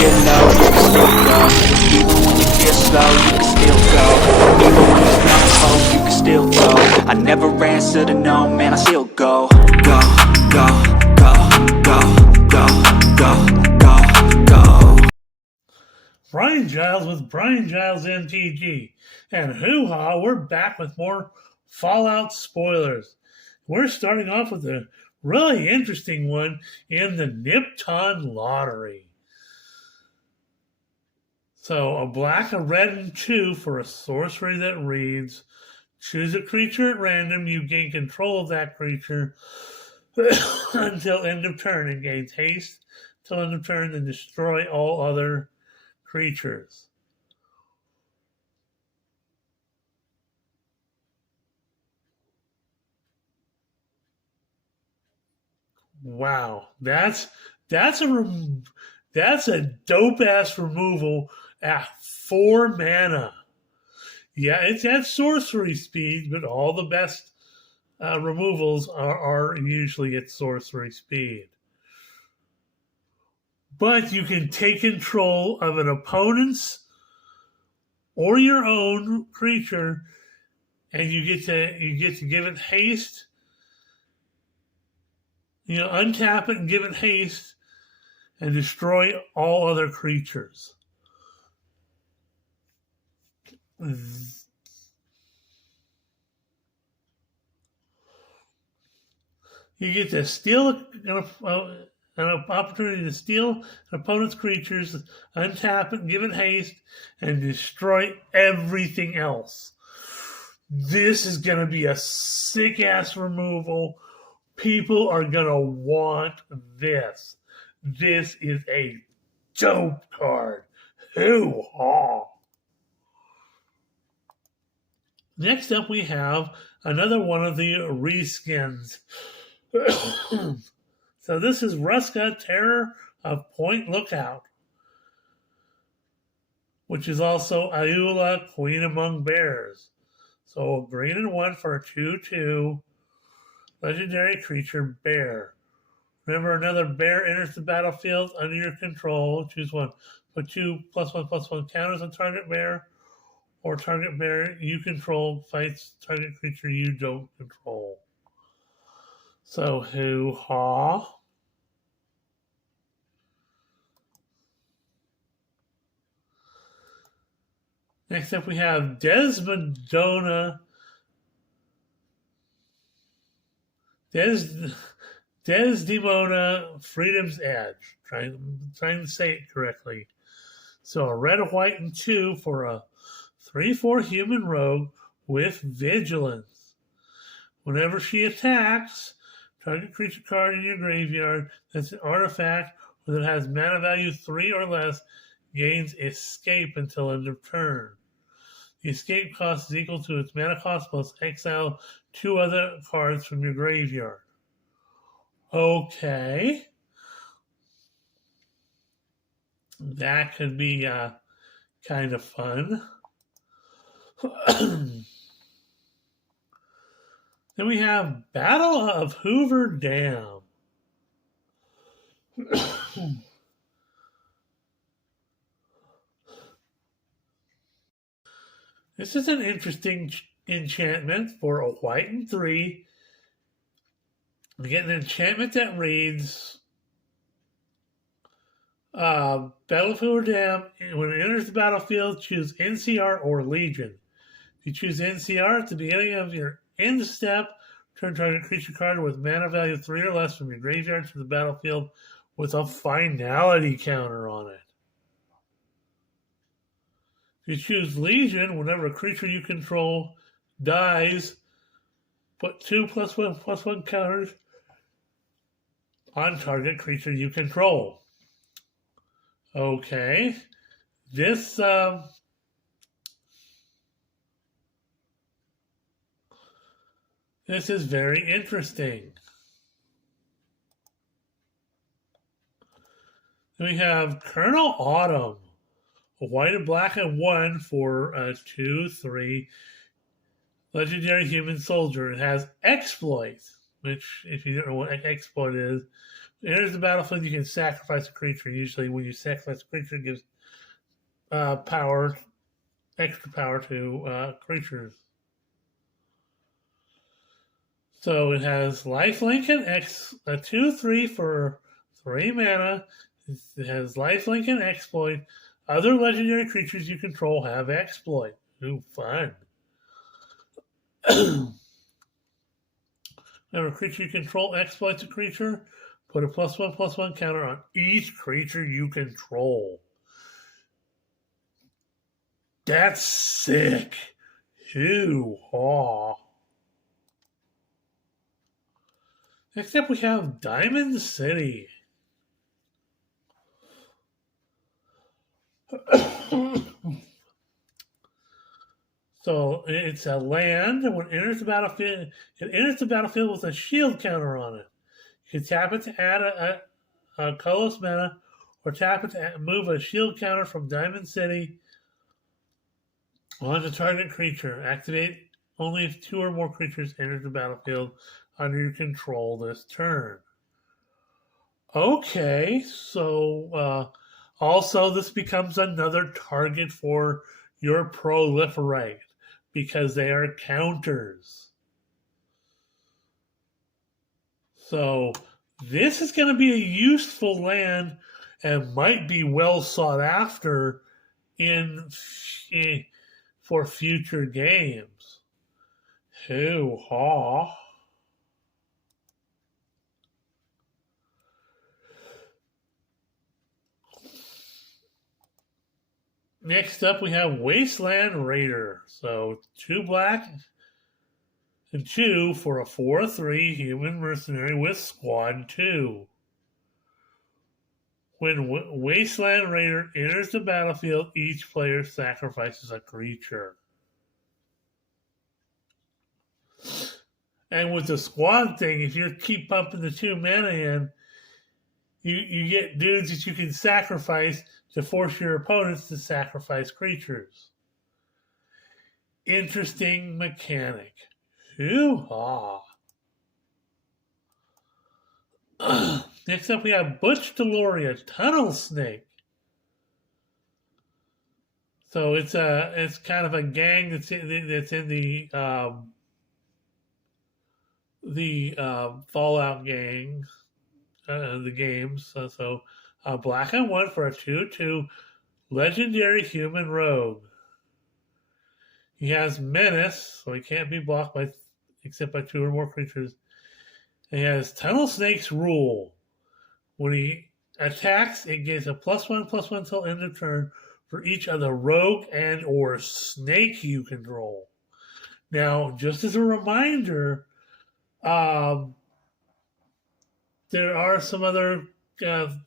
feel low, you can still go. Even when you feel slow, you can still go. Even when there's no hope, you can still go. I never answer to no, man, I still go. Go, go, go, go, go, go, go, go. Brian Giles with Brian Giles MTG. And hoo-ha, we're back with more Fallout spoilers. We're starting off with a really interesting one in the Nipton Lottery. So a black, a red, and 2 for a sorcery that reads, choose a creature at random, you gain control of that creature until end of turn and gains haste till end of turn and destroy all other creatures. Wow, that's a dope ass removal at 4 mana. Yeah, it's at sorcery speed, but all the best removals are usually at sorcery speed. But you can take control of an opponent's or your own creature, and you get to give it haste. Untap it and give it haste, and destroy all other creatures. You get to steal an opportunity to steal an opponent's creatures, untap it, give it haste, and destroy everything else. This is going to be a sick-ass removal. People are going to want this. This is a dope card. Hoo-ha! Next up, we have another one of the reskins. So this is Ruska, Terror of Point Lookout, which is also Ayula, Queen Among Bears. So green and 1 for a 2/2 legendary creature, bear. Remember, another bear enters the battlefield under your control. Choose one. Put 2 +1/+1 counters on target bear, or target bear you control fights target creature you don't control. So, hoo-ha. Next up, we have Desmondona. Desdemona Freedom's Edge. Trying to say it correctly. So a red, a white, and 2 for a 3/4 human rogue with vigilance. Whenever she attacks, target creature card in your graveyard that's an artifact or that has mana value 3 or less gains escape until end of turn. The escape cost is equal to its mana cost plus exile 2 other cards from your graveyard. Okay. That could be kind of fun. Then we have Battle of Hoover Dam. This is an interesting enchantment for a white and 3. We get an enchantment that reads Battle of Hoover Dam. When it enters the battlefield, choose NCR or Legion. If you choose NCR at the beginning of your end step, turn target creature card with mana value 3 or less from your graveyard to the battlefield with a finality counter on it. If you choose Legion, whenever a creature you control dies, put 2 +1/+1 counters on target creature you control. Okay. This is very interesting. Then we have Colonel Autumn, a white and black and 1 for a 2/3 legendary human soldier. It has exploits. which, if you don't know what exploit is, enters the battlefield, you can sacrifice a creature. Usually, when you sacrifice a creature, it gives power, extra power to creatures. So it has lifelink and a 2/3 for 3 mana. It has lifelink and exploit. Other legendary creatures you control have exploit. Ooh, fun. Whenever a creature you control exploits a creature, put a +1/+1 counter on each creature you control. That's sick. Hoo-haw. Next up, we have Diamond City. So it's a land, and when it enters the battlefield with a shield counter on it. You can tap it to add a colorless mana, or tap it to move a shield counter from Diamond City onto target creature. Activate only if 2 or more creatures enter the battlefield under your control this turn. Okay, so also this becomes another target for your Proliferate, because they are counters. So this is going to be a useful land and might be well sought after for future games. Hoo-haw. Next up, we have Wasteland Raider. So 2 black and 2 for a 4/3 human mercenary with squad 2. When Wasteland Raider enters the battlefield, each player sacrifices a creature. And with the squad thing, if you keep pumping the 2 mana in, you get dudes that you can sacrifice to force your opponents to sacrifice creatures. Interesting mechanic. Hoo-ha. Next up, we have Butch Deloria, Tunnel Snake. So it's kind of a gang that's in the Fallout gang, the games. So black and 1 for a 2/2 legendary human rogue. He has menace, so he can't be blocked except by 2 or more creatures. And he has Tunnel Snake's rule. When he attacks, it gets a +1/+1 till end of turn for each of the rogue and or snake you control. Now, just as a reminder, there are some other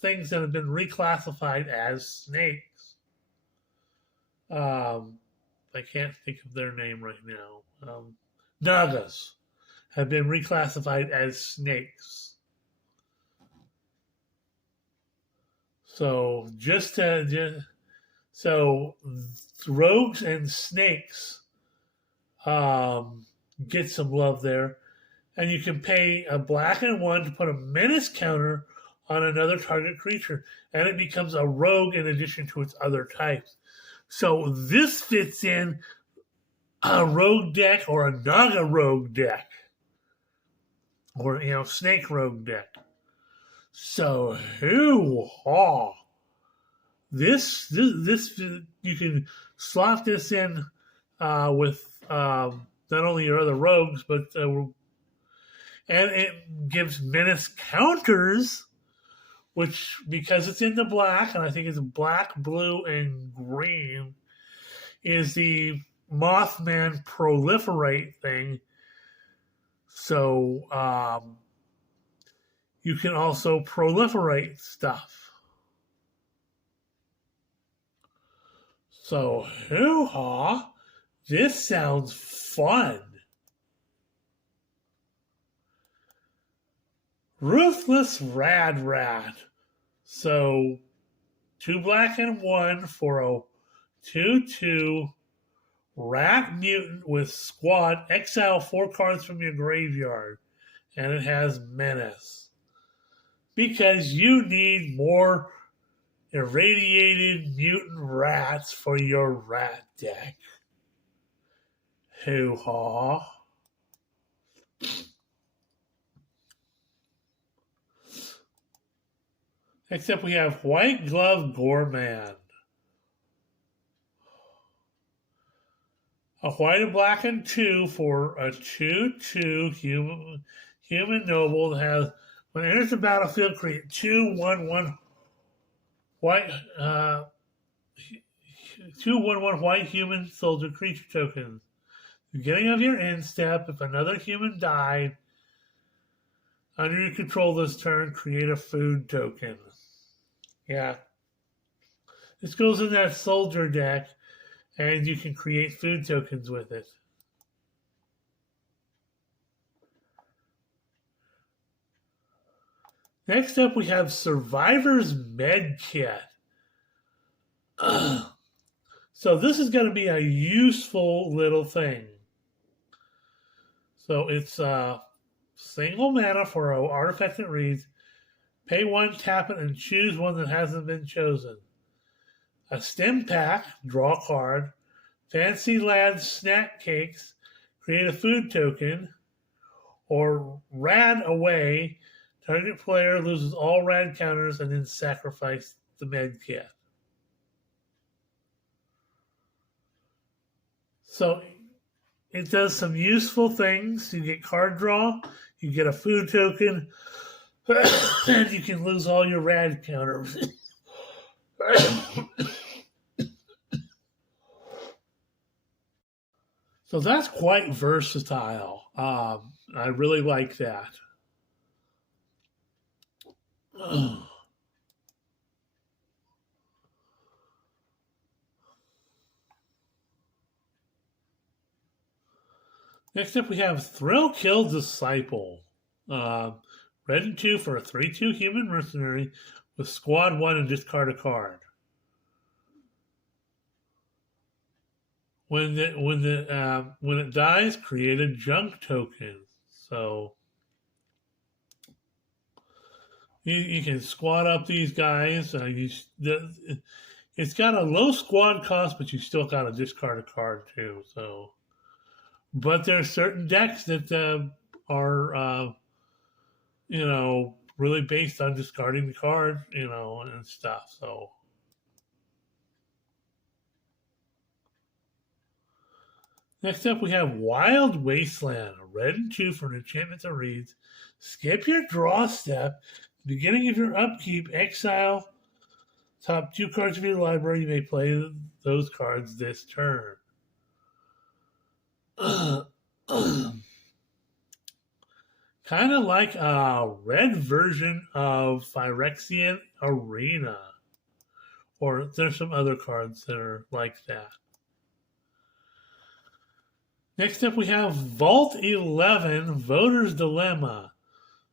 things that have been reclassified as snakes. I can't think of their name right now. Nagas have been reclassified as snakes. So so rogues and snakes get some love there. And you can pay a black and 1 to put a menace counter on another target creature, and it becomes a rogue in addition to its other types. So this fits in a rogue deck or a Naga rogue deck, or snake rogue deck. So hoo-haw. This you can slot this in with not only your other rogues, but and it gives menace counters, which, because it's in the black, and I think it's black, blue, and green, is the Mothman Proliferate thing. So you can also proliferate stuff. So hoo-ha, this sounds fun. Ruthless Rad Rat. So 2 black and 1 for a 2/2 rat mutant with squad. Exile 4 cards from your graveyard and it has Menace. Because you need more irradiated mutant rats for your rat deck. Hoo-ha. Except we have White Glove Gorman. A white and black and 2 for a 2/2 human noble that has, when it enters the battlefield, create 2/1/1 white 2/1/1 white human soldier creature tokens. Beginning of your end step, if another human died under your control this turn, create a food token. Yeah. This goes in that soldier deck, and you can create food tokens with it. Next up, we have Survivor's Med Kit. So this is going to be a useful little thing. So it's single mana for an artifact that reads, pay 1, tap it, and choose one that hasn't been chosen. A stim pack, draw a card. Fancy Lads Snack Cakes, create a food token. Or Rad Away, target player loses all rad counters and then sacrifice the med kit. So it does some useful things. You get card draw, you get a food token, and you can lose all your rad counters. So that's quite versatile. I really like that. Next up, we have Thrill Kill Disciple. Red and 2 for a 3/2 human mercenary with squad 1 and discard a card. When it dies, create a junk token. So you can squad up these guys. It's got a low squad cost, but you still got to discard a card too. So, but there are certain decks that are really based on discarding the card, and stuff. So. Next up, we have Wild Wasteland, a red and 2 for an enchantment that reads, skip your draw step, beginning of your upkeep, exile top 2 cards of your library. You may play those cards this turn. Kind of like a red version of Phyrexian Arena. Or there's some other cards that are like that. Next up, we have Vault 11, Voter's Dilemma.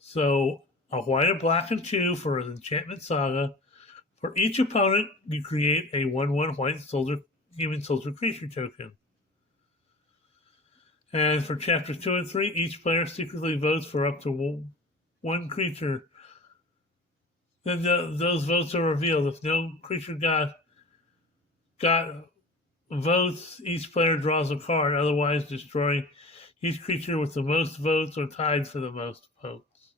So, a white and black and 2 for an Enchantment Saga. For each opponent, you create a 1/1 white human soldier creature token. And for chapters 2 and 3, each player secretly votes for up to one creature. Then those votes are revealed. If no creature got votes, each player draws a card. Otherwise, destroy each creature with the most votes or tied for the most votes.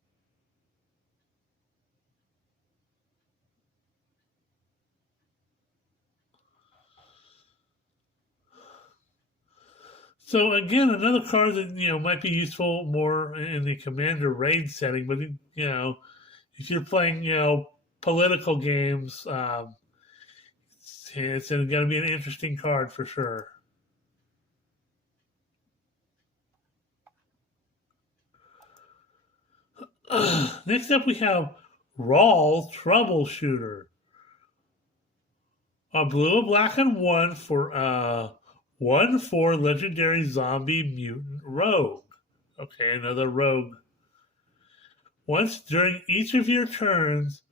So again, another card that might be useful more in the Commander raid setting, but if you're playing political games, it's going to be an interesting card for sure. Next up, we have Rawl Troubleshooter. A blue, a black, and 1 for 1/4 legendary zombie mutant rogue. Okay, another rogue. Once during each of your turns,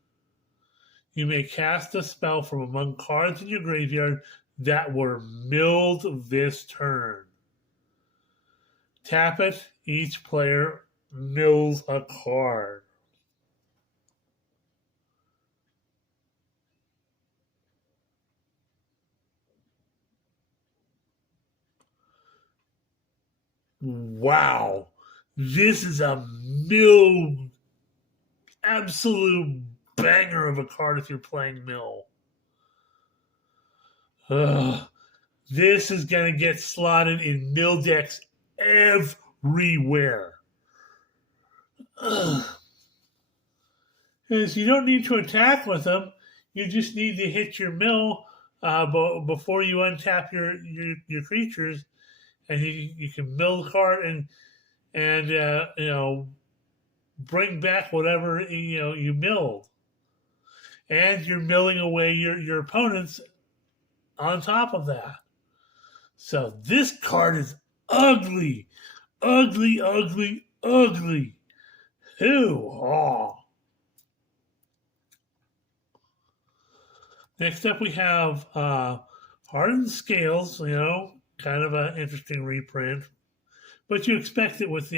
you may cast a spell from among cards in your graveyard that were milled this turn. Tap it. Each player mills a card. Wow. This is a mill, absolute banger of a card if you're playing mill. This is going to get slotted in mill decks everywhere. Because you don't need to attack with them. You just need to hit your mill before you untap your creatures, and you can mill the card and bring back whatever you milled, and you're milling away your opponents on top of that. So this card is ugly, ugly, ugly, ugly. Hoo-haw. Next up, we have Hardened Scales, kind of an interesting reprint. But you expect it with,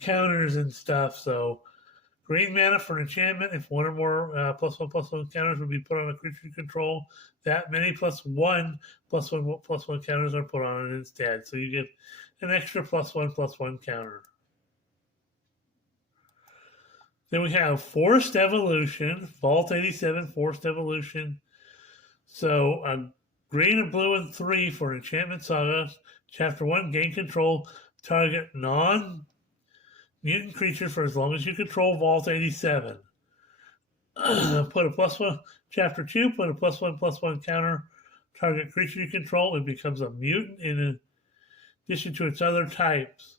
counters and stuff. So, green mana for an enchantment. If one or more +1/+1 counters would be put on a creature you control, that many +1/+1/+1 counters are put on it instead. So you get an extra +1/+1 counter. Then we have Forced Evolution, Vault 87, Forced Evolution. So a green and blue and 3 for Enchantment Saga. Chapter 1, gain control. Target non-mutant creature for as long as you control Vault 87. Put a +1. Chapter 2, put a +1/+1 counter. Target creature you control. It becomes a mutant in addition to its other types.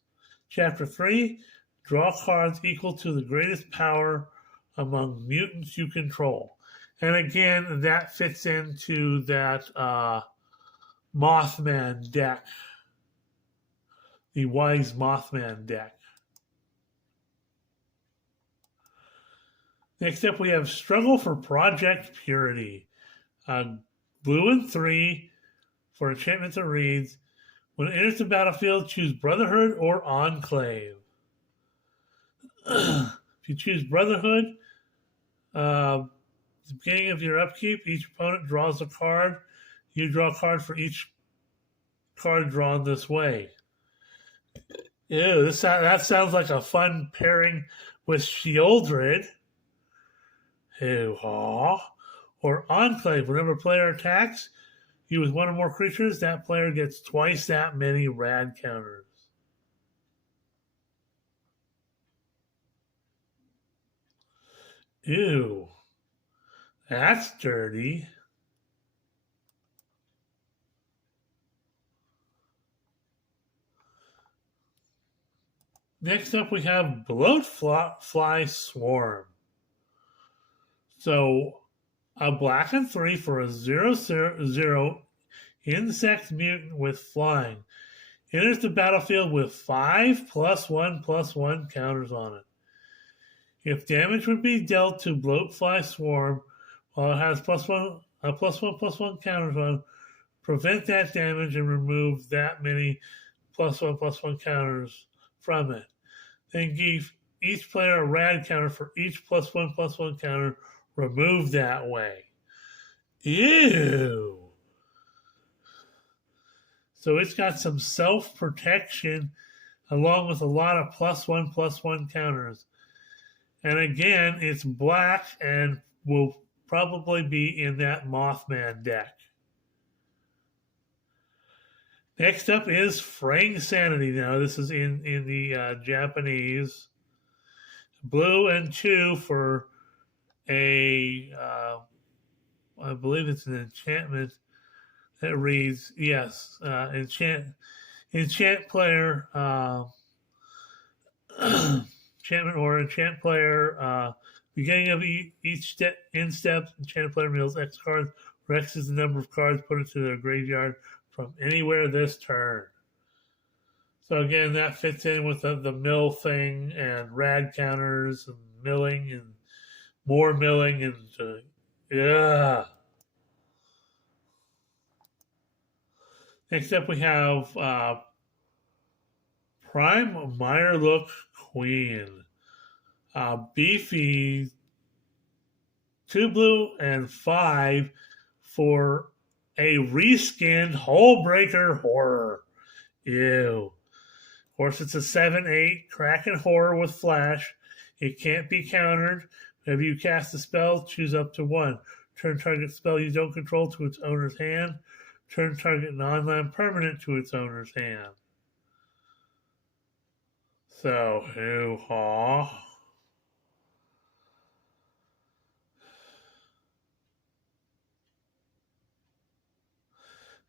Chapter 3, draw cards equal to the greatest power among mutants you control. And again, that fits into that Mothman deck. The Wise Mothman deck. Next up, we have Struggle for Project Purity. Blue and 3 for enchantments and reads. When it enters the battlefield, choose Brotherhood or Enclave. If you choose Brotherhood, at the beginning of your upkeep, each opponent draws a card. You draw a card for each card drawn this way. Ew, that sounds like a fun pairing with Sheoldred. Hoo-haw. Or Enclave. Whenever a player attacks you with one or more creatures, that player gets twice that many rad counters. Ew. That's dirty. Next up, we have Bloatfly Swarm. So, a black and 3 for a 0/0 insect mutant with flying. Enters the battlefield with 5 +1/+1 counters on it. If damage would be dealt to Bloatfly Swarm while it has +1/+1 counters on, prevent that damage and remove that many +1/+1 counters from it. Then give each player a rad counter for each +1/+1 counter removed that way. Ew. So it's got some self-protection along with a lot of +1/+1 counters. And again, it's black and will probably be in that Mothman deck. Next up is Fraying Sanity. Now, this is in the Japanese. Blue and 2 for a, I believe it's an enchantment that reads, yes, enchant player, enchantment or enchant player, beginning of each step, enchanted player mills X cards, where X is the number of cards put into their graveyard from anywhere this turn. So again, that fits in with the mill thing and rad counters and milling and more milling and yeah. Next up, we have Prime Mirelurk Queen. Beefy 2 blue and 5 for a reskinned Hullbreaker Horror. Ew. Of course, it's a 7/8 Kraken Horror with Flash. It can't be countered. Whenever you cast a spell, choose up to 1. Turn target spell you don't control to its owner's hand. Turn target non-land permanent to its owner's hand. So, hoo-ha.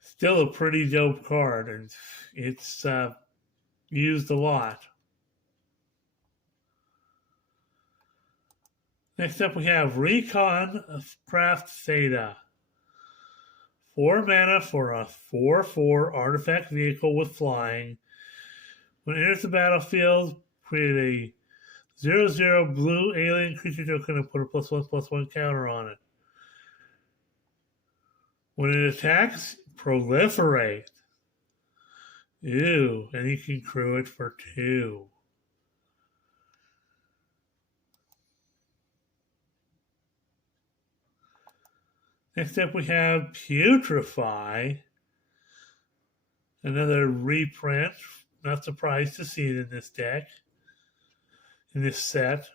Still a pretty dope card, and it's used a lot. Next up, we have Recon of Craft Theta. 4 mana for a 4/4 artifact vehicle with flying. When it enters the battlefield, create a 0/0 blue alien creature token and put a +1/+1 counter on it. When it attacks, proliferate. Ew, and you can crew it for 2. Next up, we have Putrefy. Another reprint. Not surprised to see it in this deck. In this set.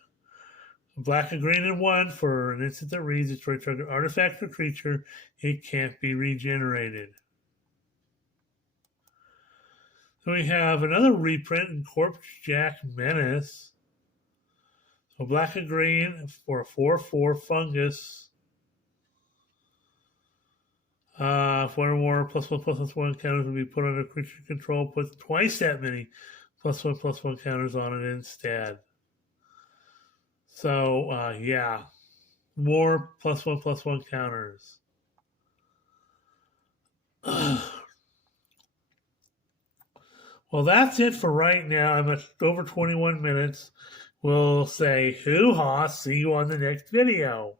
Black and green and 1 for an instant that reads destroy target artifact or creature. It can't be regenerated. So we have another reprint in Corpse Jack Menace. So black and green for a 4/4 fungus. If one or more +1/+1 counters will be put under creature control, put twice that many +1/+1 counters on it instead. So, yeah. More +1/+1 counters. Well, that's it for right now. I'm at over 21 minutes. We'll say hoo-ha. See you on the next video.